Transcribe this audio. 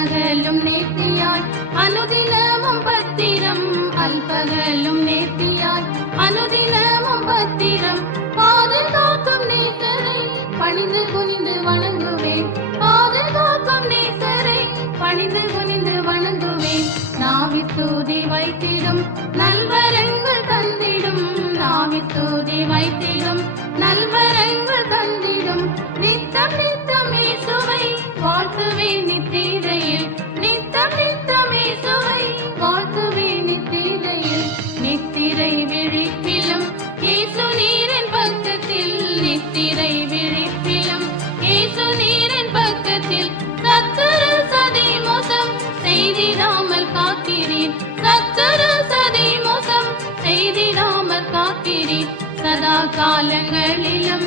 அல்பகலும் நேர்த்தியாய் அனுதினமும் பத்திரம், அல்பகலும் நேர்த்தியாய் அனுதினமும் பத்திரம். பாதுகாக்கும் நேசரை பணிந்து குனிந்து வணங்குவேன், பாதுகாக்கும் நேசரை பணிந்து குனிந்து வணங்குவேன். நாவித்தூதி வைத்திடும் நல்வரங்கள் தந்திடும், நாவித்தூதி வைத்திடும் நல்வரங்கள் தந்திடும். நித்தம் நித்தம் இயேசுவை வாழ்த்துவேன் நித்திரையில், நித்தம் நித்தம் இயேசுவை வாழ்த்துவேன் நித்திரையில். நித்திரை விழிப்பிலும் இயேசு நீரின் பக்கத்தில், நித்திரை விழிப்பிலும் இயேசு நீரின் பக்கத்தில். சத்துரு சதி மோசம் செய்திடாமல் காக்கிறீர், சத்துரு சதி மோசம் செய்திடாமல் காக்கிறீர். சதா காலங்களிலும்